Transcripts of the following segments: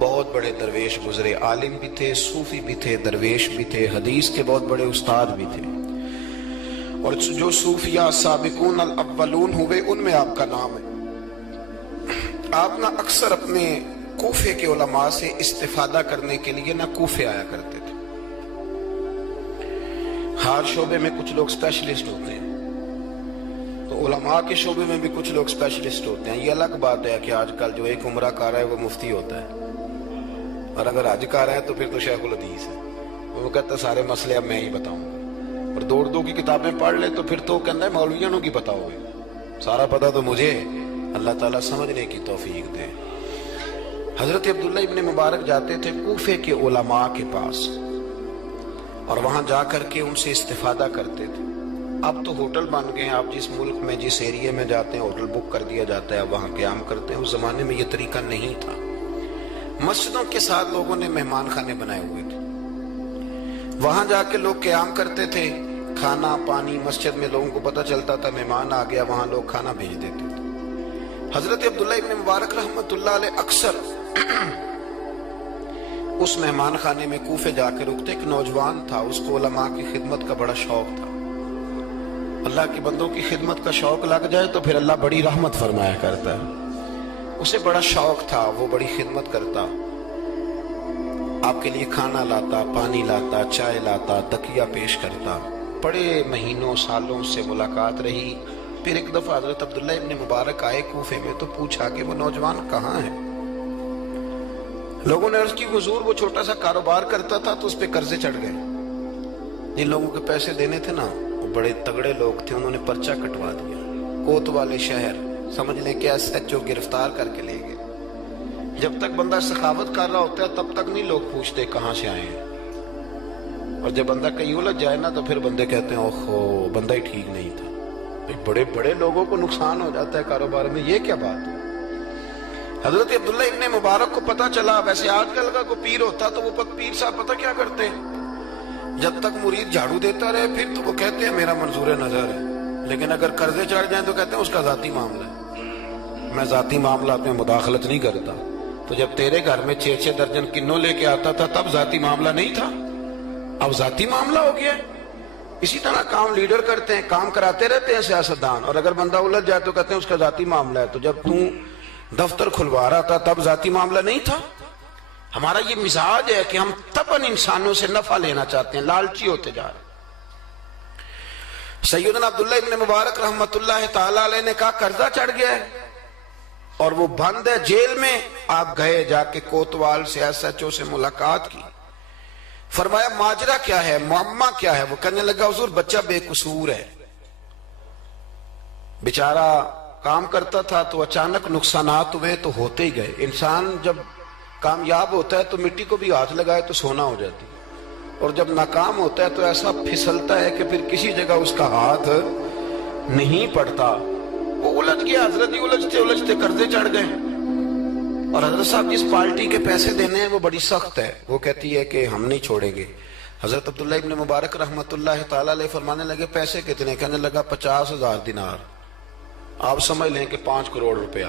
بہت بڑے درویش گزرے، عالم بھی تھے، صوفی بھی تھے، درویش بھی تھے، حدیث کے بہت بڑے استاد بھی تھے، اور جو صوفیاء سابقون الاولون ہوئے ان میں آپ کا نام ہے۔ آپ نہ اکثر اپنے کوفے کے علماء سے استفادہ کرنے کے لیے نہ کوفے آیا کرتے تھے۔ ہر شعبے میں کچھ لوگ اسپیشلسٹ ہوتے ہیں، تو علماء کے شعبے میں بھی کچھ لوگ اسپیشلسٹ ہوتے ہیں۔ یہ الگ بات ہے کہ آج کل جو ایک عمرہ کر رہا ہے وہ مفتی ہوتا ہے، اور اگر حج کر رہا ہے تو پھر تو شیخ الحدیث ہے، وہ کہتا ہے سارے مسئلے اب میں ہی بتاؤں گا، اور دو اردو کی کتابیں پڑھ لے تو پھر تو کہتا ہے مولویوں کی پتہ ہوگی، سارا پتہ تو مجھے۔ اللہ تعالیٰ سمجھنے کی توفیق دے۔ حضرت عبداللہ ابن مبارک جاتے تھے کوفے کے علماء کے پاس، اور وہاں جا کر کے ان سے استفادہ کرتے تھے۔ اب تو ہوٹل بن گئے ہیں، آپ جس ملک میں جس ایریے میں جاتے ہیں ہوٹل بک کر دیا جاتا ہے، وہاں قیام کرتے ہیں۔ اس زمانے میں یہ طریقہ نہیں تھا۔ مسجدوں کے ساتھ لوگوں نے مہمان خانے بنائے ہوئے تھے، وہاں جا کے لوگ قیام کرتے تھے، کھانا پانی مسجد میں لوگوں کو پتہ چلتا تھا مہمان آ گیا، وہاں لوگ کھانا بھیج دیتے تھے۔ حضرت عبداللہ ابن مبارک رحمۃ اللہ علیہ اکثر اس مہمان خانے میں کوفے جا کے رکتے۔ ایک نوجوان تھا، اس کو علماء کی خدمت کا بڑا شوق تھا۔ اللہ کے بندوں کی خدمت کا شوق لگ جائے تو پھر اللہ بڑی رحمت فرمایا کرتا ہے۔ اسے بڑا شوق تھا، وہ بڑی خدمت کرتا، آپ کے لیے کھانا لاتا، پانی لاتا، چائے لاتا، تکیہ پیش کرتا۔ بڑے مہینوں سالوں سے ملاقات رہی۔ پھر ایک دفعہ حضرت عبداللہ ابن مبارک آئے کوفے میں تو پوچھا کہ وہ نوجوان کہاں ہے؟ لوگوں نے عرض کی حضور وہ چھوٹا سا کاروبار کرتا تھا تو اس پہ قرضے چڑھ گئے۔ جن لوگوں کے پیسے دینے تھے نا وہ بڑے تگڑے لوگ تھے، انہوں نے پرچہ کٹوا دیا، کوتوالے شہر سمجھ لیں کہ SHO گرفتار کر کے لے گئے۔ جب تک بندہ سخاوت کر رہا ہوتا ہے تب تک نہیں لوگ پوچھتے کہاں سے آئے ہیں، اور جب بندہ کہیں الجھ جائے نا تو پھر بندے کہتے ہیں اوہو بندہ ہی ٹھیک نہیں تھا۔ بڑے بڑے لوگوں کو نقصان ہو جاتا ہے کاروبار میں، یہ کیا بات ہے؟ حضرت عبداللہ ابن مبارک کو پتہ چلا۔ ویسے آج کل کا کوئی پیر ہوتا تو وہ پیر صاحب پتہ کیا کرتے ہیں، جب تک مرید جھاڑو دیتا رہے پھر تو وہ کہتے ہیں میرا منظور نظر ہے، لیکن اگر قرضے چڑھ جائیں تو کہتے ہیں اس کا ذاتی معاملہ ہے، میں ذاتی معاملات میں مداخلت نہیں کرتا۔ تو جب تیرے گھر میں 6 درجن کنوں لے کے آتا تھا تب ذاتی معاملہ نہیں تھا، اب ذاتی معاملہ ہو گیا۔ اسی طرح کام لیڈر کرتے ہیں، کام کراتے رہتے ہیں سیاستدان، اور اگر بندہ الجھ جائے تو کہتے ہیں اس کا ذاتی معاملہ ہے۔ تو جب دفتر کھلوا رہا تھا تب ذاتی معاملہ نہیں تھا۔ ہمارا یہ مزاج ہے کہ ہم تباً انسانوں سے نفع لینا چاہتے ہیں، لالچی ہوتے جا رہے ہیں۔ سیدنا عبداللہ ابن مبارک رحمت اللہ تعالی علیہ نے کہا قرضہ چڑھ گیا ہے اور وہ بند ہے جیل میں۔ آپ گئے، جا کے کوتوال سے SHO سے ملاقات کی، فرمایا ماجرا کیا ہے، معمہ کیا ہے؟ وہ کہنے لگا حضور بچہ بے قصور ہے، بیچارہ کام کرتا تھا تو اچانک نقصانات ہوئے تو ہوتے ہی گئے۔ انسان جب کامیاب ہوتا ہے تو مٹی کو بھی ہاتھ لگائے تو سونا ہو جاتی، اور جب ناکام ہوتا ہے تو ایسا پھسلتا ہے کہ پھر کسی جگہ اس کا ہاتھ نہیں پڑتا۔ وہ الجھ گیا، حضرت ہی الجھتے الجھتے قرضے چڑھ گئے، اور حضرت صاحب جس پارٹی کے پیسے دینے ہیں وہ بڑی سخت ہے، وہ کہتی ہے کہ ہم نہیں چھوڑیں گے۔ حضرت عبداللہ ابن مبارک رحمت اللہ تعالیٰ علیہ فرمانے لگے پیسے کتنے؟ کہنے لگا 50,000 دینار، آپ سمجھ لیں کہ 5 کروڑ روپیہ۔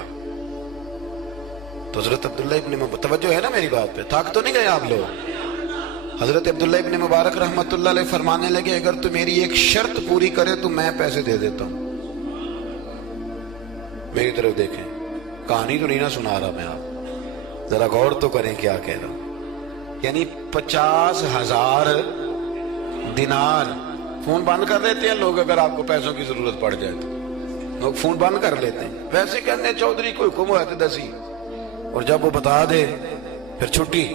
تو حضرت عبداللہ ابن مبارک، توجہ ہے نا میری بات پہ، تھک تو نہیں گئے آپ لوگ؟ حضرت عبداللہ ابن مبارک رحمت اللہ علیہ فرمانے لگے اگر تو میری ایک شرط پوری کرے تو میں پیسے دے دیتا ہوں۔ میری طرف دیکھیں، کہانی تو نہیں نہ سنا رہا میں، آپ ذرا غور تو کریں کیا کہہ رہا ہوں۔ یعنی 50,000 دینار۔ فون بند کر دیتے ہیں لوگ اگر آپ کو پیسوں کی ضرورت پڑ جائے تو، لوگ فون بند کر لیتے ہیں۔ ویسے کہتے ہیں چودھری کو حکم ہوا تو دسی، اور جب وہ بتا دے پھر چھٹی۔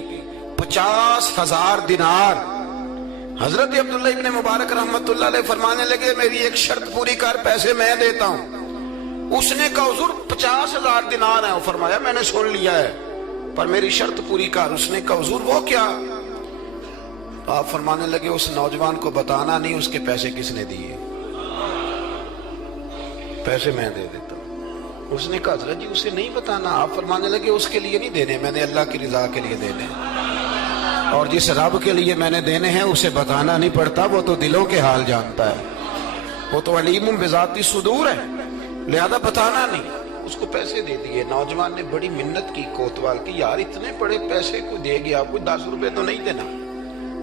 50,000 دینار۔ حضرت عبداللہ ابن مبارک رحمت اللہ علیہ فرمانے لگے میری ایک شرط پوری کر، پیسے میں دیتا ہوں۔ اس نے کہا حضور 50,000 دینار ہیں۔ فرمایا میں نے سن لیا ہے پر میری شرط پوری کر۔ اس نے کہا حضور وہ کیا؟ آپ فرمانے لگے اس نوجوان کو بتانا نہیں اس کے پیسے کس نے دیے، پیسے میں دے دیتا ہوں۔ اس نے کہا حضرت جی اسے نہیں بتانا۔ آپ فرمانے لگے اس کے لیے نہیں دینے، میں نے اللہ کی رضا کے لیے دینے، اور جس رب کے لیے میں نے دینے ہیں اسے بتانا نہیں پڑتا، وہ تو دلوں کے حال جانتا ہے، وہ تو علیم بذات الصدور ہے، لہذا بتانا نہیں۔ اس کو پیسے دے دیے. نوجوان نے بڑی منت کی کوتوال کی, یار اتنے بڑے پیسے کو دے گیا, کوئی 10 روپے تو نہیں دینا,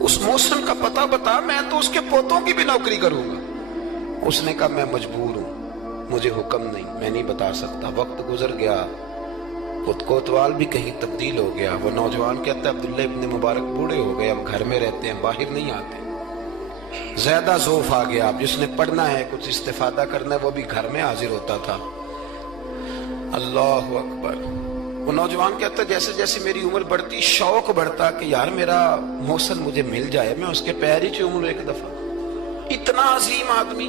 اس محسن کا پتہ بتا, میں تو اس کے پوتوں کی بھی نوکری کروں گا. اس نے کہا میں مجبور ہوں, مجھے حکم نہیں, میں نہیں بتا سکتا. وقت گزر گیا, کوتوال بھی کہیں تبدیل ہو گیا. وہ نوجوان کہتا ہے عبداللہ ابن مبارک بوڑھے ہو گئے, اب گھر میں رہتے ہیں, باہر نہیں آتے. زیادہ ذوف آ گیا, اب جس نے پڑھنا ہے, کچھ استفادہ کرنا ہے, وہ بھی گھر میں حاضر ہوتا تھا. اللہ اکبر. وہ نوجوان کہتا ہے جیسے جیسے میری عمر بڑھتی شوق بڑھتا کہ یار میرا محسن مجھے مل جائے, میں اس کے پیر ہی چوم لوں ایک دفعہ. اتنا عظیم آدمی.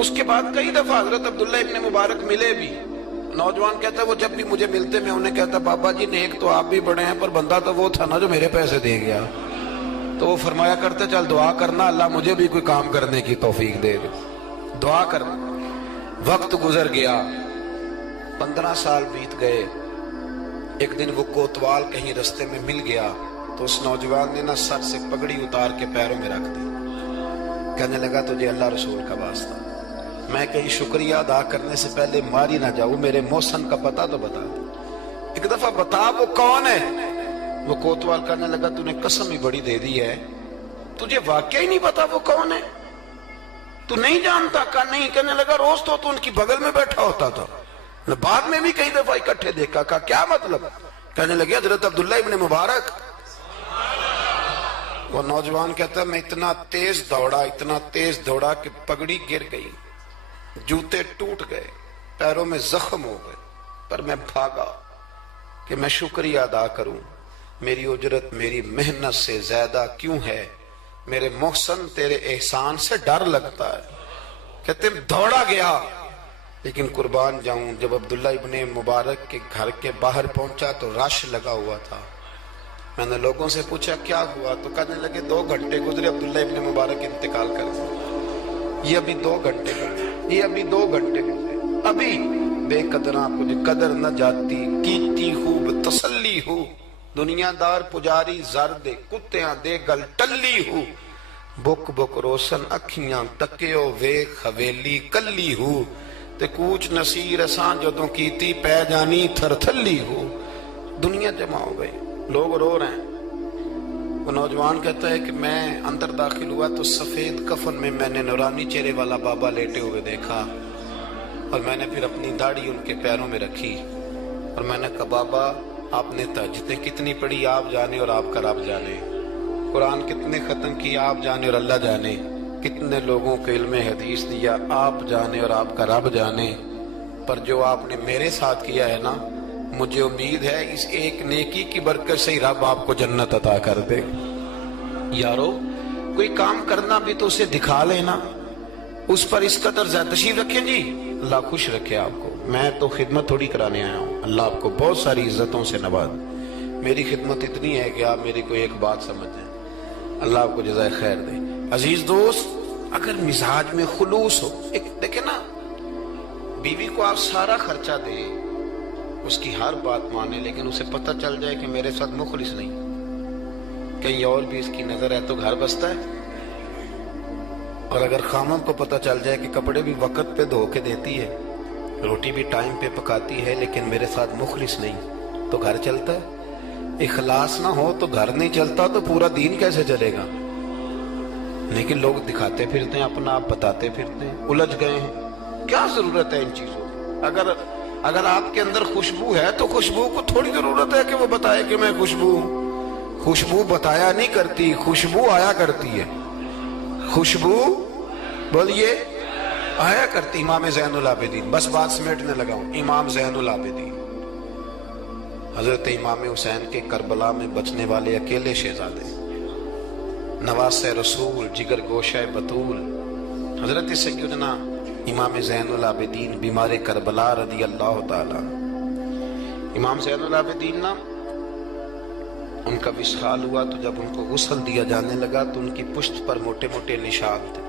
اس کے بعد کئی دفعہ حضرت عبداللہ ابن مبارک ملے بھی. نوجوان کہتا ہے وہ جب بھی مجھے ملتے میں انہیں کہتا بابا جی نیک تو آپ بھی بڑے ہیں, پر بندہ تو وہ تھا نا جو میرے پیسے دے گیا. تو وہ فرمایا کرتے چل دعا کرنا اللہ مجھے بھی کوئی کام کرنے کی توفیق دے دے, دعا کرنا. وقت گزر گیا, 15 سال بیت گئے. ایک دن وہ کوتوال کہیں رستے میں مل گیا تو اس نوجوان نے نا سر سے پگڑی اتار کے پیروں میں رکھ دی. کہنے لگا تجھے اللہ رسول کا واسطہ, میں کہیں شکریہ ادا کرنے سے پہلے ماری نہ جاؤں, میرے محسن کا پتہ تو بتا دے, ایک دفعہ بتا وہ کون ہے. وہ کوتوال کہنے لگا تو نے قسم ہی بڑی دے دی ہے, تجھے واقعی نہیں پتا وہ کون ہے, تو نہیں جانتا. کہا نہیں. کہنے لگا روز تو ان کی بغل میں بیٹھا ہوتا تھا, بعد میں بھی کئی دفعہ اکٹھے دیکھا. کہا کیا مطلب؟ کہنے لگے حضرت عبداللہ ابن مبارک. وہ نوجوان کہتا ہے میں اتنا تیز دوڑا کہ پگڑی گر گئی, جوتے ٹوٹ گئے, پیروں میں زخم ہو گئے, پر میں بھاگا کہ میں شکریہ ادا کروں. میری اجرت میری محنت سے زیادہ کیوں ہے, میرے محسن تیرے احسان سے ڈر لگتا ہے. کہتے دوڑا گیا, لیکن قربان جاؤں جب عبداللہ ابن مبارک کے گھر کے باہر پہنچا تو رش لگا ہوا تھا. میں نے لوگوں سے پوچھا کیا ہوا, تو کہنے لگے 2 گھنٹے گزرے عبداللہ ابن مبارک انتقال کر گئے. یہ ابھی 2 گھنٹے گزرے. ابھی بے قدراں کچھ قدر نہ جاتی, کیتی خوب تسلی ہو, دنیا دار پجاری زر دے, کتیاں دے گل ٹلی ہو, بک بک روشن اکھیاں تکیو ویکھ حویلی کلی ہو, تے کوچ نصیر اساں جدوں کیتی پہ جانی تھر تھلی ہو. دنیا جمع ہو گئی, لوگ رو رہے ہیں. وہ نوجوان کہتا ہے کہ میں اندر داخل ہوا تو سفید کفن میں میں نے نورانی چہرے والا بابا لیٹے ہوئے دیکھا, اور میں نے پھر اپنی داڑھی ان کے پیروں میں رکھی, اور میں نے کہا بابا آپ نے تہجدیں کتنی پڑھی آپ جانے اور آپ کا رب جانے, قرآن کتنے ختم کی آپ جانے اور اللہ جانے, کتنے لوگوں کو علم حدیث دیا آپ جانے اور آپ کا رب جانے, پر جو آپ نے میرے ساتھ کیا ہے نا, مجھے امید ہے اس ایک نیکی کی برکت سے ہی رب آپ کو جنت عطا کر دے. یارو کوئی کام کرنا بھی تو اسے دکھا لینا, اس پر اس قدر زیادہ تشریف رکھیں جی, اللہ خوش رکھے آپ کو. میں تو خدمت تھوڑی کرانے آیا ہوں, اللہ آپ کو بہت ساری عزتوں سے نواز. میری خدمت اتنی ہے کہ آپ میری کوئی ایک بات سمجھ جائیں, اللہ آپ کو جزائے خیر دے. عزیز دوست, اگر مزاج میں خلوص ہو, ایک دیکھیں نا, بیوی کو آپ سارا خرچہ دیں, اس کی ہر بات مانے, لیکن اسے پتہ چل جائے کہ میرے ساتھ مخلص نہیں, کہیں اور بھی اس کی نظر ہے تو گھر بستا ہے. اور اگر خامن کو پتہ چل جائے کہ کپڑے بھی وقت پہ دھو کے دیتی ہے, روٹی بھی ٹائم پہ پکاتی ہے, لیکن میرے ساتھ مخلص نہیں, تو گھر چلتا ہے. اخلاص نہ ہو تو گھر نہیں چلتا, تو پورا دین کیسے چلے گا. لیکن لوگ دکھاتے پھرتے ہیں, اپنا آپ بتاتے پھرتے ہیں, الجھ گئے ہیں. کیا ضرورت ہے ان چیزوں کی؟ اگر آپ کے اندر خوشبو ہے تو خوشبو کو تھوڑی ضرورت ہے کہ وہ بتائے کہ میں خوشبو ہوں. خوشبو بتایا نہیں کرتی, خوشبو آیا کرتی ہے. خوشبو بولیے آیا کرتی. امام زین العابدین, بس بات سمیٹنے لگا ہوں, امام زین العابدین حضرت امام حسین کے کربلا میں بچنے والے اکیلے شہزادے, نواس رسول, جگر گوشہ بطول, حضرت سیدنا امام زین العابدین بیمار کربلا رضی اللہ تعالیٰ. امام زین العابدین نا, ان کا وصال ہوا تو جب ان کو غسل دیا جانے لگا تو ان کی پشت پر موٹے موٹے نشان تھے.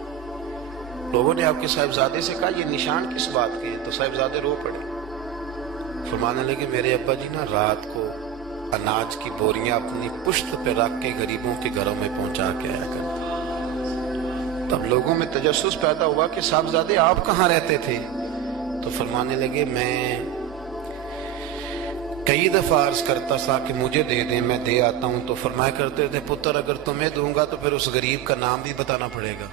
لوگوں نے آپ کے صاحبزادے سے کہا یہ نشان کس بات کے ہیں, تو صاحبزادے رو پڑے. فرمانے لگے میرے ابا جی نا رات کو اناج کی بوریاں اپنی پشت پہ رکھ کے غریبوں کے گھروں میں پہنچا کے آیا کرتے. تب لوگوں میں تجسس پیدا ہوا کہ صاحبزادے آپ کہاں رہتے تھے, تو فرمانے لگے میں کئی دفعہ عرض کرتا تھا کہ مجھے دے دیں، میں دے آتا ہوں، تو فرمایا کرتے تھے پتر اگر تمہیں دوں گا تو پھر اس غریب کا نام بھی بتانا پڑے گا،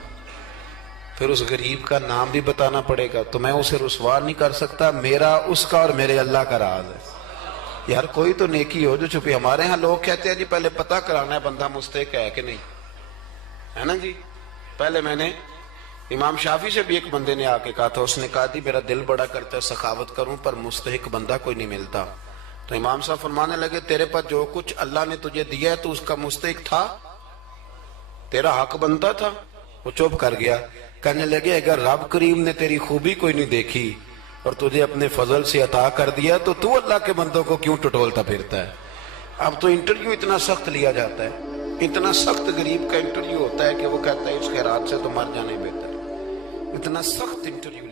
پھر اس غریب کا نام بھی بتانا پڑے گا، تو میں اسے رسوا نہیں کر سکتا، میرا اس کا اور میرے اللہ کا راز ہے۔ یار کوئی تو نیکی ہو جو چھپی۔ ہمارے ہاں لوگ کہتے ہیں جی پہلے پتہ کرانا ہے بندہ مستحق ہے کہ نہیں، ہے نا جی۔ پہلے میں نے امام شافعی سے بھی ایک بندے نے آ کے کہا تھا، اس نے کہا تھی میرا دل بڑا کرتا ہے سخاوت کروں پر مستحق بندہ کوئی نہیں ملتا، تو امام صاحب فرمانے لگے تیرے پاس جو کچھ اللہ نے تجھے دیا ہے تو اس کا مستحق تھا، تیرا حق بنتا تھا۔ وہ چپ کر گیا، کہنے لگے اگر رب کریم نے تیری خوبی کوئی نہیں دیکھی اور تجھے اپنے فضل سے عطا کر دیا تو اللہ کے بندوں کو کیوں ٹٹولتا پھرتا ہے۔ اب تو انٹرویو اتنا سخت لیا جاتا ہے، اتنا سخت غریب کا انٹرویو ہوتا ہے کہ وہ کہتا ہے اس خیرات سے تو مر جانے بہتر، اتنا سخت انٹرویو